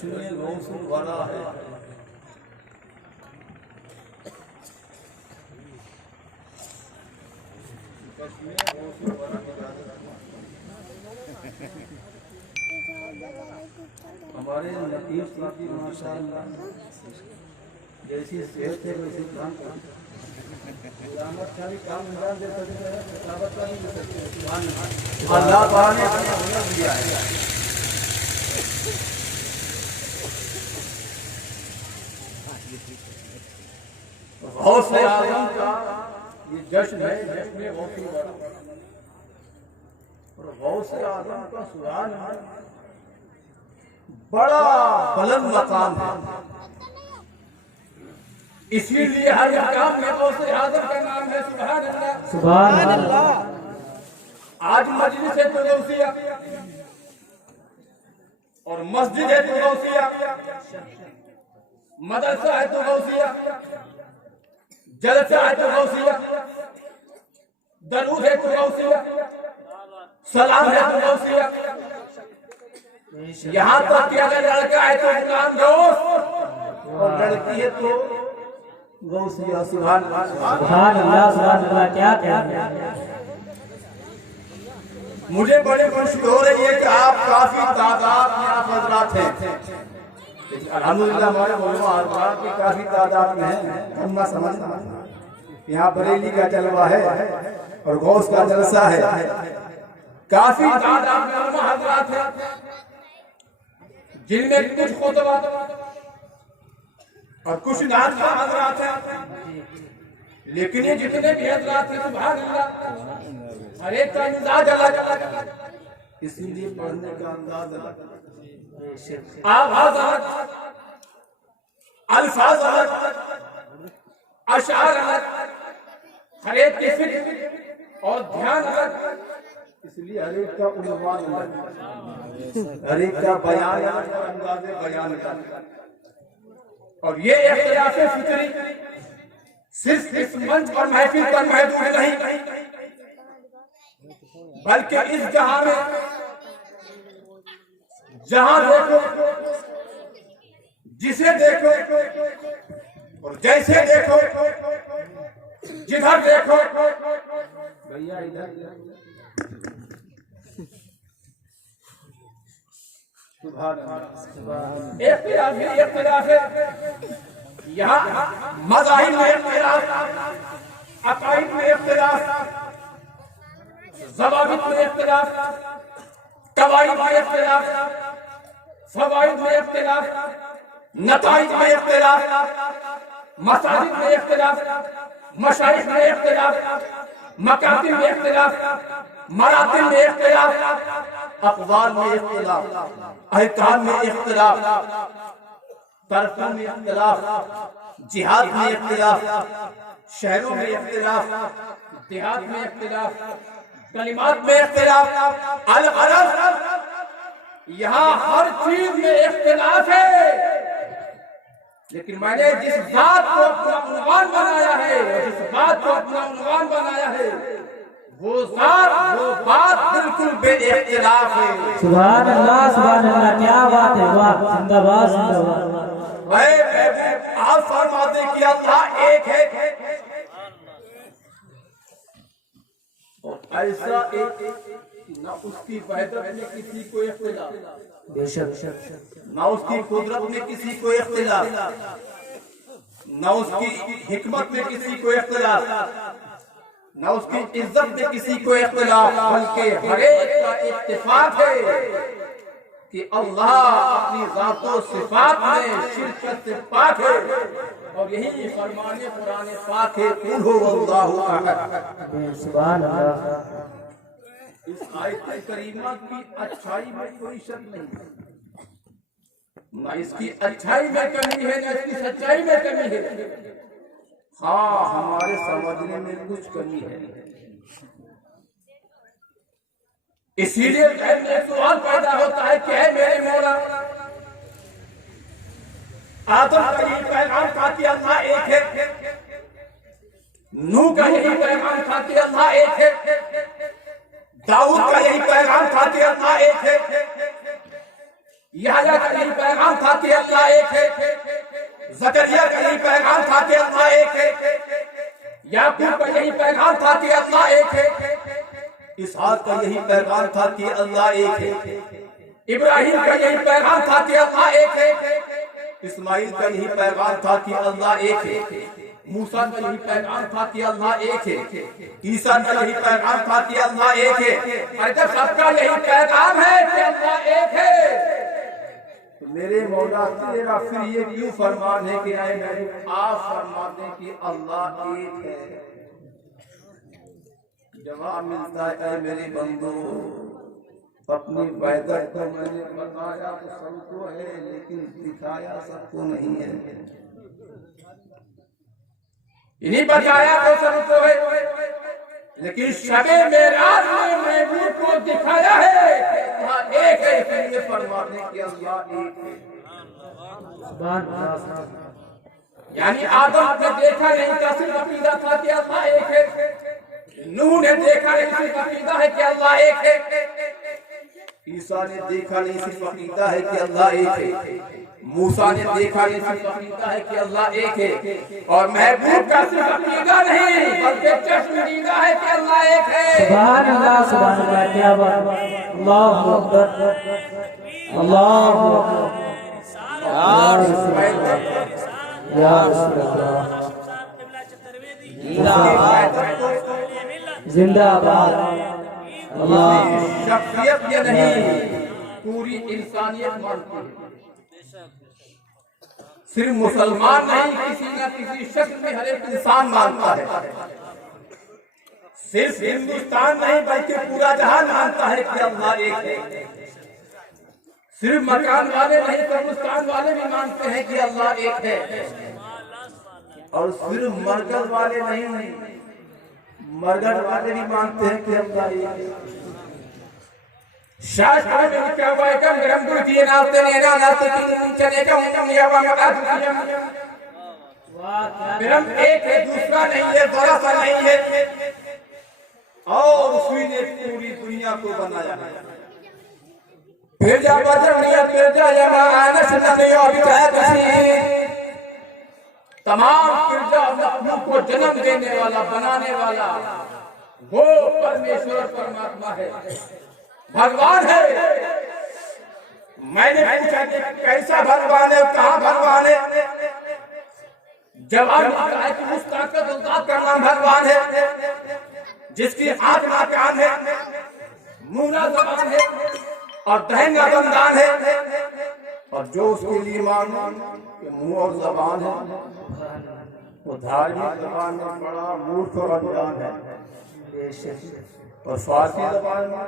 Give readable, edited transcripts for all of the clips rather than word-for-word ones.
जश्न गौसुल वरा है। हमारे लतीफ साथी माशाअल्लाह जैसी सेहत है वैसे काम करते काम अंजाम दे सकते हैं, किताबत का नहीं दे सकते। अल्लाह ताला ने अपना हुनर दिया है। गौसे आज़म का ये जश्न है, जश्न गौसे वरा। और गौसे आज़म का सुरान बड़ा बुलंद मकाम है, इसीलिए हर मकाम में गौसे आज़म का नाम है। सुभान अल्लाह, सुभान अल्लाह। आज मजलिस है तो गौसिया और मस्जिद है तो गौसिया, मदरसा है तो गौसिया, जलसा है तो गौसिया, दरूद है तो गौसिया, सलाम है तो गौसिया। यहाँ तक कि अगर लड़का है तो इस्लाम दोस्त और लड़की है तो गौसिया। सुभान अल्लाह, सुभान अल्लाह। क्या क्या मुझे बड़ी खुशी हो रही है कि आप काफी तादाद में आप हजरात हैं। अल्हम्दुलिल्लाह हमारे उलमा की काफी तादाद में है। अम्मा समझ यहाँ बरेली का जलवा है और गौस का जलसा है, काफी तादाद में उलमा हजरात हैं जिनमें कुछ खुतबा और कुछ नात का हजरात हैं। लेकिन ये जितने भी हजरात हैं सुभान अल्लाह, हर एक का अंदाज अलग अलग, इसीलिए पढ़ने का अंदाज अलग, आवाज अलग, अल्फाज अलग, अशार अलग, हर एक की फिक्र और ध्यान अलग, इसलिए हर एक का उन्वान अलग, हर एक का बयान अलग और अंदाज बयान अलग। और ये इख्तिलाफ फिक्री सिर्फ इस मंच और महफिल पर महदूद नहीं, बल्कि इस जहां में जहां देखो, जिसे देखो और जैसे देखो, जिधर देखो, भैया इधर इख्तिलाफ है। यहाँ मज़ाहिब में इख्तिलाफ, अक़ाइद में इख्तिलाफ, ज़वाबित में इख्तिलाफ, कवाइद में इख्तिलाफ, फ़वाइद में इख्तिलाफ, नताइज में इख्तिलाफ, मसाजिद में इख्तिलाफ, मशाइख में इख्तिलाफ, मकातिब में इख्तिलाफ, मरातिब में इख्तिलाफ, अक़वाल में इख्तिलाफ, अहकाम में इख्तिलाफ, तरफ़ों में इख्तिलाफ, जिहाद में इख्तिलाफ, शहरों में इख्तिलाफ, देहात में इख्तिलाफ, कलिमात में इख्तिलाफ, अल-गरज़ यहाँ हर चीज में इख्तिलाफ है। लेकिन मैंने जिस बात को अपना उन्वान बनाया है, जिस बात को अपना उन्वान बनाया है, वो बात बिल्कुल बेइख्तिलाफ है। सुभान अल्लाह, सुभान अल्लाह। क्या बात है, वाह, जिंदाबाद जिंदाबाद। आप फरमाते कि अल्लाह एक है, ऐसा एक न उसकी वहदत में किसी को इख्तिलाफ, बेशक, न उसकी कुदरत में किसी को इख्तिलाफ, न उसकी हिकमत में किसी को इख्तिलाफ, न उसकी इज्जत में किसी को इख्तिलाफ, बल्कि हर एक का इत्तिफाक है कि अल्लाह अपनी ज़ातो सिफात में शिरकत से पाक है। और यही फरमाने कुरान पाक है, कुल हुवल्लाहु अहद। सुभान अल्लाह। इस आयत करीमा की अच्छाई में कोई शक नहीं, न इसकी अच्छाई में कमी है, न इसकी सच्चाई में कमी है। हाँ, हमारे समझने में कुछ कमी है। इसीलिए एक सवाल पैदा होता है कि है मेरे मौला, आदम का यही पैगाम था कि अल्लाह एक है, नूह का यही पैगाम था कि अल्लाह एक है, दाऊद का यही पैगाम था कि अल्लाह एक है, यहया का यही पैगाम था कि अल्लाह एक है, ज़करिया का यही पैगाम था कि अल्लाह एक है, याकूब का यही पैगाम था कि अल्लाह एक है, इसहाक का यही पैगाम था कि अल्लाह एक है, इब्राहिम का यही पैगाम था कि अल्लाह एक है, इस्माइल का यही पैगाम था कि अल्लाह एक है, मूसा का यही पैगाम था कि अल्लाह एक है, ईसा का यही पैगाम था कि अल्लाह एक है। अरे जब सबका यही पैगाम है कि अल्लाह एक है, तो मेरे मौला तेरा फिर ये क्यों फरमान है कि आए मेरे आप फरमा दें कि अल्लाह एक है। जवाब मिलता है मेरे बंदो, अपनी वहदत को मैंने बताया तो सबको है, लेकिन दिखाया सबको नहीं है। इन्हीं बताया तो सबको है, लेकिन शबे मेराज में महबूब को दिखाया है कि वहाँ एक है, इसलिए फरमाने की अल्लाह एक है। यानी आदम ने देखा नहीं था, सिर्फ अकीदा था कि अल्लाह एक है। नूह ने देखा नहीं, सिर्फ अकीदा है कि अल्लाह एक है। ईसा ने देखा नहीं, सिर्फ अकीदा है कि अल्लाह एक है। मूसा ने देखा नहीं, सिर्फ अकीदा है कि अल्लाह एक है। और महबूब का सिर्फ अकीदा नहीं बल्कि चश्मदीदा है कि अल्लाह एक है। सुभान अल्लाह, सुभान अल्लाह, क्या बात, अल्लाहु अकबर, अल्लाहु अकबर, या रसूल अल्लाह, जिंदाबाद। अल्लाह शख्सियत ये नहीं, पूरी इंसानियत मानती है। सिर्फ मुसलमान नहीं, किसी न किसी शक्ल में हर एक इंसान मानता है। सिर्फ हिंदुस्तान नहीं बल्कि पूरा जहान मानता है कि अल्लाह एक है। सिर्फ मकान वाले नहीं, कब्रिस्तान वाले भी मानते हैं कि अल्लाह एक है। और सिर्फ मरकज वाले नहीं, मरकज वाले भी मानते हैं कि अल्लाह एक है। शास्त्र में लिखा हुआ है कि ब्रह्म की नाते नेना नाते तीन चले का उनका या वामकात ब्रह्म एक है, दूसरा नहीं है, जरा सा नहीं है। और उसी ने पूरी दुनिया को बनाया। भेजा बजरनिया भेजा यमा आनस नबी और कसी, तमाम फिरजा मखलूक को जन्म देने वाला, बनाने वाला वो परमेश्वर परमात्मा है, भगवान है। मैंने पूछा कि कैसा भगवान है, कहाँ भगवान है? जवाब मिलता है कि उस ताकत का नाम भगवान है जिसकी आंख ना कान है, मुंह ना जबान है और दहन ना दंदान है। और जो उसके लिए मानो कि मुंह और जबान है, वो धार्मिक जबान में बड़ा मूर्ख और अनजान है, और फारसी जबान में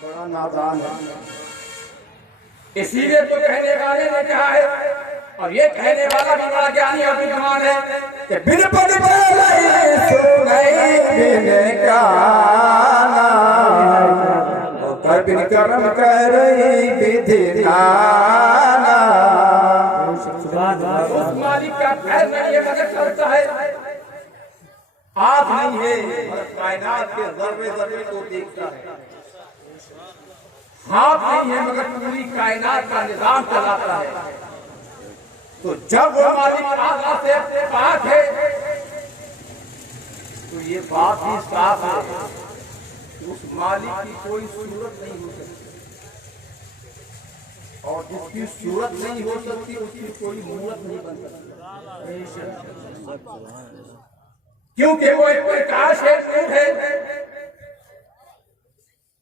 बड़ा नादान है। इसीलिए तो कहने वाले ने कहा है, और ये कहने वाला भी बड़ा ज्ञानी और विद्वान है कि बिन पद कर बिन कर्म कर उस मालिक का पैर नहीं है मगर चलता है। आँख नहीं है और कायनात के जर्रे जर्रे को देखता है। हाथ नहीं है मगर पूरी कायनात का निजाम चलाता है। तो जब वो मालिक आला से पाक है तो ये बात ही साफ है, उस मालिक की कोई सूरत नहीं हो सकती, और जिसकी सूरत नहीं हो सकती उसकी कोई मूरत नहीं बन सकती, क्योंकि वो एक प्रकाश है, नूर है,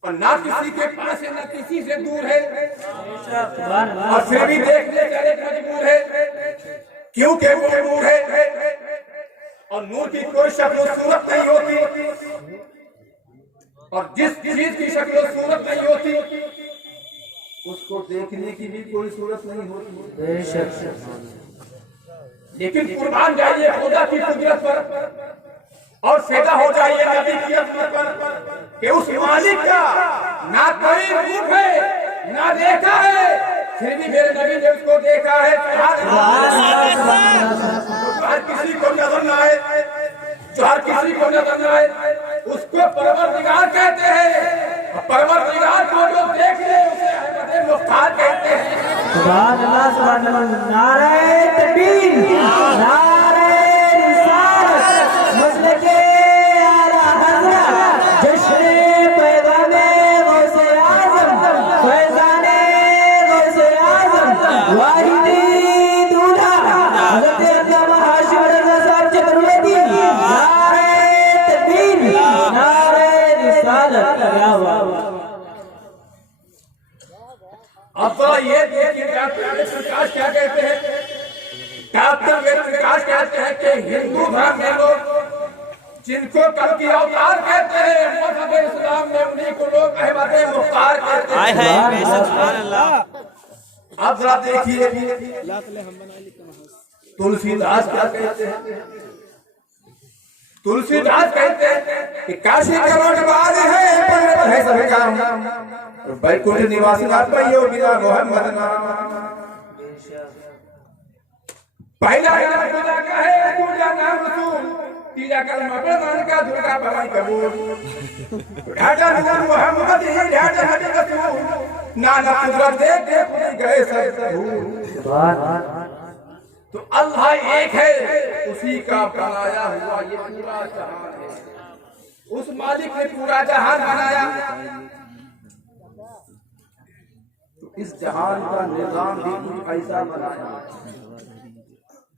और ना किसी के पास है ना किसी से दूर है, और फिर भी देखने के लिए मजबूर है, क्योंकि वो नूर है और नूर की कोई शक्ल सूरत नहीं होती, और जिस चीज की शक्ल सूरत नहीं होती उसको देखने की भी कोई सूरत नहीं होती। लेकिन कुर्बान जाइए खुदा की कुदरत पर और फिदा हो जाइए नबी की अज़मत पर कि उस मालिक का ना कोई रूप है ना देखा है, फिर भी मेरे नबी ने उसको देखा है। हर किसी को नजर न आए, जो हर किसी को नजर न आए उसको परवरदिगार कहते हैं। परवरदिगार को जो देख ले उसे मुख्तार कहते हैं। सुभान अल्लाह सुभान अल्लाह। नारे तकबीर, नारे रिसालत, मसलके आला हज़रत, जश्न पैगामे गौसे आज़म, फैज़ाने गौसे आज़म, वाहिदी दूल्हा हज़रत अल्लामा हाशिम रज़ा साहब चतुर्वेदी। नारे तकबीर, नारे रिसालत। क्या बात। अब तो ये देखिए डॉक्टर वेद प्रकाश क्या कहते हैं। डॉक्टर वेद प्रकाश कहते हैं कि हिंदू धर्म में लोग जिनको कल की अवतार कहते हैं, मज़हब इस्लाम में उन्हीं को लोग अहमद मुख्तार कहते हैं। अब जरा देखिए तुलसीदास क्या कहते हैं। तुलसीदास कहते हैं कि काशी करोड़वाद है, पंडित है सब काम, बैकुंठ निवासी नाथमयो बिना मोहम्मद नाम। पहला नाम खुदा का है, दूसरा नाम रसूल, तीसरा कलमा प्रधान का दुर्गा भवानी कबूल। ढाटा नाम मोहम्मद ही ढाटा हटे रसूल, नाना कुदरत देख देख गए सब भूल। तो अल्लाह एक है, उसी का बनाया हुआ ये पूरा जहान है। उस मालिक ने पूरा जहान बनाया। तो इस जहान का निजाम भी कुछ ऐसा बनाया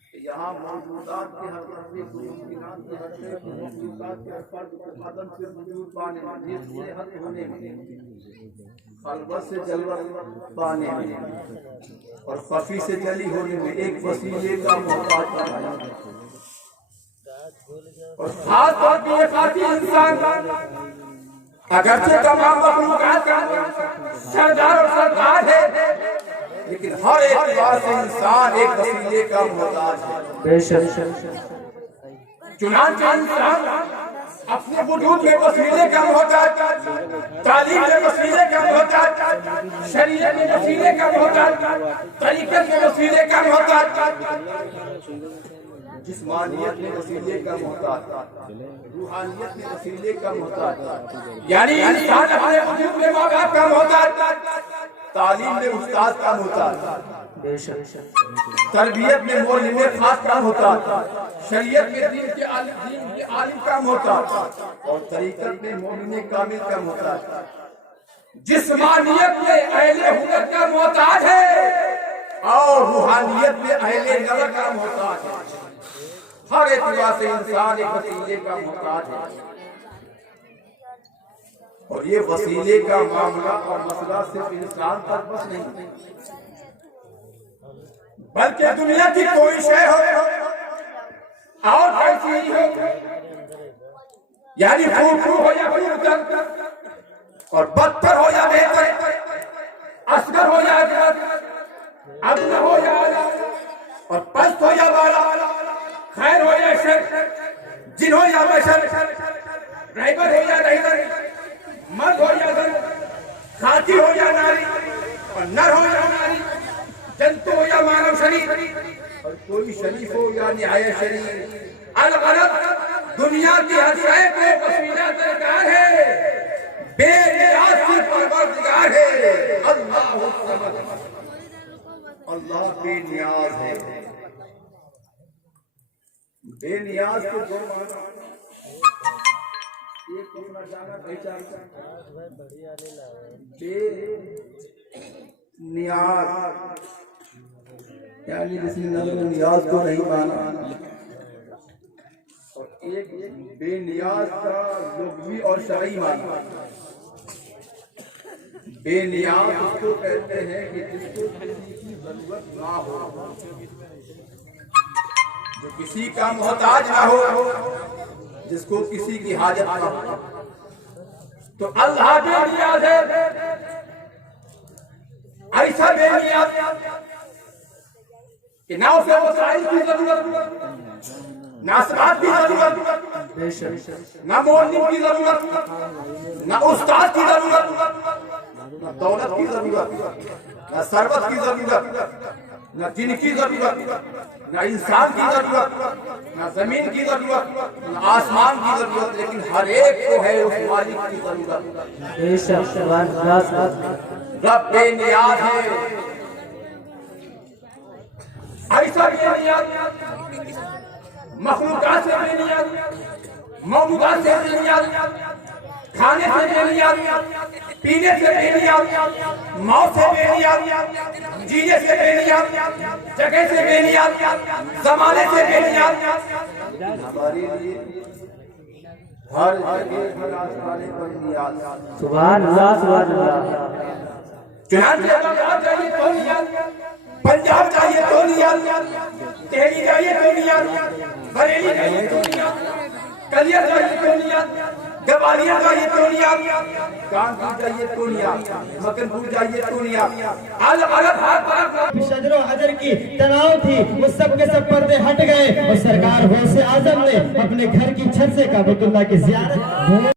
कि यहाँ मौजूदात के हर लम्हे को मुमकिनात के हटने को मौजूदात के फर्द को अदम से वजूद पाने में, जिससे हद होने में, खलवत से जलवत पाने में और खफी से जली होने में एक वसीले का मोहताज बनाया। और खास तौर पर ये खाती इंसान अगरचे तमाम मखलूकात का सरदार और सरदार है, लेकिन हर एक बात से इंसान एक वसीले का मोहताज है। बेशक चुनांचे इंसान अपने वजूद में वसीले का मोहताज, तालीम में वसीले का मोहताज, शरीयत में वसीले का मोहताज, तरीक़त में वसीले का मोहताज, जिस्मानियत में वसीले का मोहताज, रूहानियत में वसीले का मोहताज। यानी इंसान अपने वजूद में माँ बाप का मोहताज, तालीम में उस्ताद का मोहताज, तरबियत में मौलवी खास का मोहताज, शरीयत में दीन के आलिम का मोहताज और तरीक़त में मोमिन कामिल का मोहताज। जिस्मानियत में अहले हुनर का मोहताज है और रूहानियत में अहले नज़र का मोहताज है। हर एतबार से इंसान एक वसीले का मोहताज है। और ये वसीले का मामला और मसला सिर्फ इंसान तक बस नहीं, बल्कि दुनिया की कोई शय हो और कैसी ही हो, यानी फूल हो या फूल और बदतर हो या बेहतर, असगर हो या अदन हो या और पस्त हो या बाला, खैर हो या शर, जिन हो या बशर, ड्राइवर हो या ड्राइवर, मर्द हो या दर्द, खाती हो या नारी और नर हो या नारी, जंतु हो या मानव शरीर और कोई शरीफ हो या निहायत शरीफ, अलग-अलग दुनिया की हर शय को वसीला दरकार है, बेनियाज़ की परवरदिगार है। अल्लाहु समद, अल्लाह बेनियाज है। बेनियाज के दो माना, एक अपना जाना पहचान, बेनियाज यानी जिसने नजर नियाज को नहीं माना, और एक बेनियाज का लुग़वी और शरई माना। बेनियाज उसको कहते हैं कि जिसको किसी की जरूरत ना हो, जो किसी का मोहताज ना हो, जिसको किसी की हाजत ना हो, तो अल्लाह बेनियाज है। ऐसा बेनियाज कि ना उसे वसाइल की जरूरत, ना सलात की जरूरत, ना मौलिम की जरूरत, ना उस्ताद की जरूरत, ना दौलत की जरूरत, ना सरवत की जरूरत, ना जिन की जरूरत, ना इंसान की जरूरत, ना जमीन की जरूरत, ना आसमान की जरूरत, लेकिन हर एक को है उस मालिक की जरूरत। रब बेनियाज है। ऐसा बेनियाज मखलूकात से बेनियाज, मौजूदात से बेनियाज, खाने से बेनियाज, पीने से बेनियाज, मौत से बेनियाज, जीने से बेनियाज, जगह से बेनियाज, जमाने से बेनियाज, हमारे लिए हर जगह हर आसमाने पर नियाज। सुभान अल्लाह, सुभान अल्लाह। चुनांचे बंगाल जाइए तो नियाज, पंजाब जाइए तो नियाज, दिल्ली जाइए तो नियाज, बरेली जाइए तो नियाज, कलिया जाइए तो नियाज, ग्वालियर जाइए तो नियाज, कानपुर जाइए तो नियाज, मकनपुर जाइए तो नियाज। अलग अलग हाथ शजरो हजर की तनाव थी, वो सब के सब पर्दे हट गए और सरकार गौसे आजम ने अपने घर की छत से काबतुल्लाह की ज़ियारत